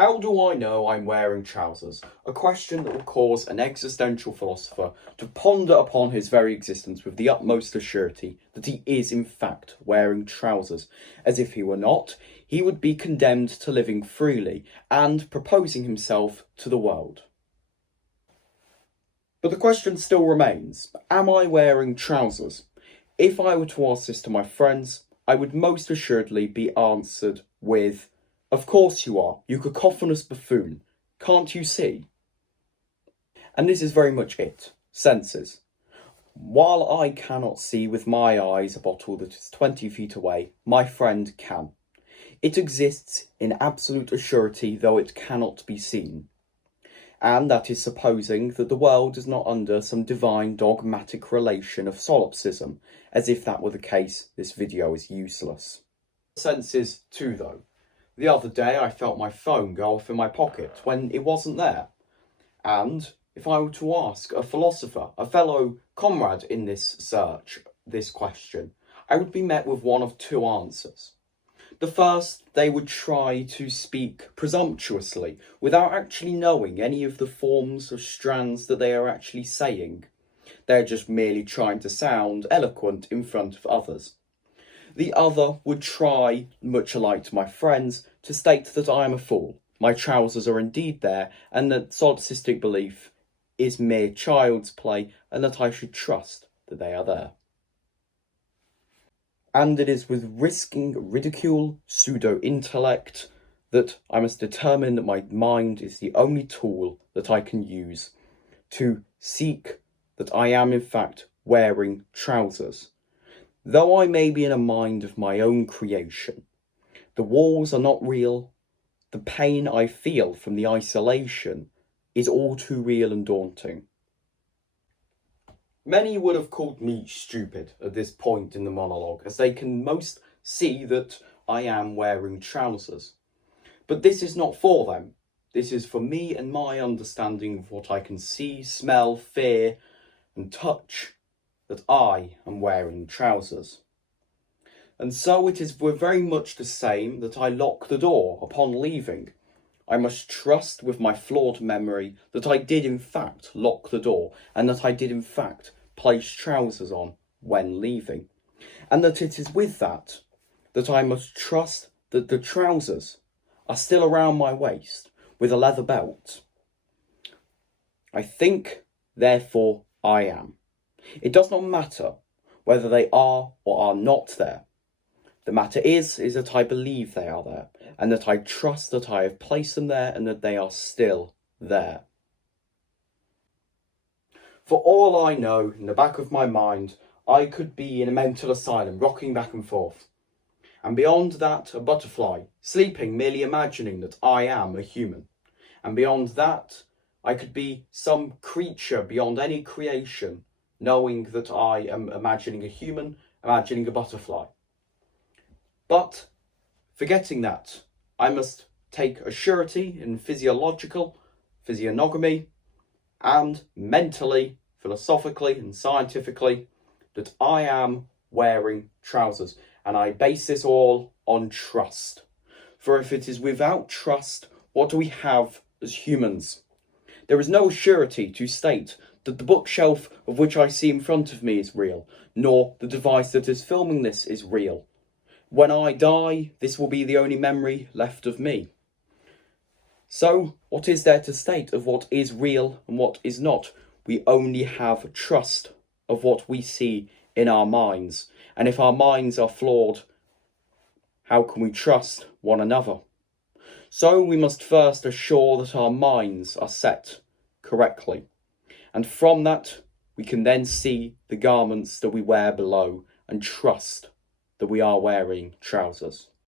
How do I know I'm wearing trousers? A question that will cause an existential philosopher to ponder upon his very existence with the utmost assurity that he is in fact wearing trousers, as if he were not, he would be condemned to living freely and proposing himself to the world. But the question still remains, am I wearing trousers? If I were to ask this to my friends, I would most assuredly be answered with, "Of course you are, you cacophonous buffoon, can't you see?" And this is very much it, senses. While I cannot see with my eyes a bottle that is 20 feet away, my friend can. It exists in absolute assurity, though it cannot be seen. And that is supposing that the world is not under some divine dogmatic relation of solipsism. As if that were the case, this video is useless. Senses too, though. The other day I felt my phone go off in my pocket when it wasn't there. And if I were to ask a philosopher, a fellow comrade in this search, this question, I would be met with one of two answers. The first, they would try to speak presumptuously, without actually knowing any of the forms of strands that they are actually saying. They're just merely trying to sound eloquent in front of others. The other would try, much alike to my friends, to state that I am a fool, my trousers are indeed there, and that solipsistic belief is mere child's play, and that I should trust that they are there. And it is with risking ridicule, pseudo-intellect, that I must determine that my mind is the only tool that I can use to seek that I am in fact wearing trousers. Though I may be in a mind of my own creation, the walls are not real, the pain I feel from the isolation is all too real and daunting. Many would have called me stupid at this point in the monologue, as they can most see that I am wearing trousers. But this is not for them. This is for me and my understanding of what I can see, smell, fear, and touch, that I am wearing trousers. And so it is very much the same that I lock the door upon leaving. I must trust with my flawed memory that I did in fact lock the door, and that I did in fact place trousers on when leaving. And that it is with that I must trust that the trousers are still around my waist with a leather belt. I think, therefore I am. It does not matter whether they are or are not there. The matter is that I believe they are there, and that I trust that I have placed them there and that they are still there. For all I know, in the back of my mind, I could be in a mental asylum, rocking back and forth. And beyond that, a butterfly, sleeping, merely imagining that I am a human. And beyond that, I could be some creature beyond any creation, knowing that I am imagining a human, imagining a butterfly. But, forgetting that, I must take a surety in physiognomy, and mentally, philosophically and scientifically, that I am wearing trousers. And I base this all on trust. For if it is without trust, what do we have as humans? There is no surety to state that the bookshelf of which I see in front of me is real, nor the device that is filming this is real. When I die, this will be the only memory left of me. So, what is there to state of what is real and what is not? We only have trust of what we see in our minds. And if our minds are flawed, how can we trust one another? So we must first assure that our minds are set correctly. And from that, we can then see the garments that we wear below and trust that we are wearing trousers.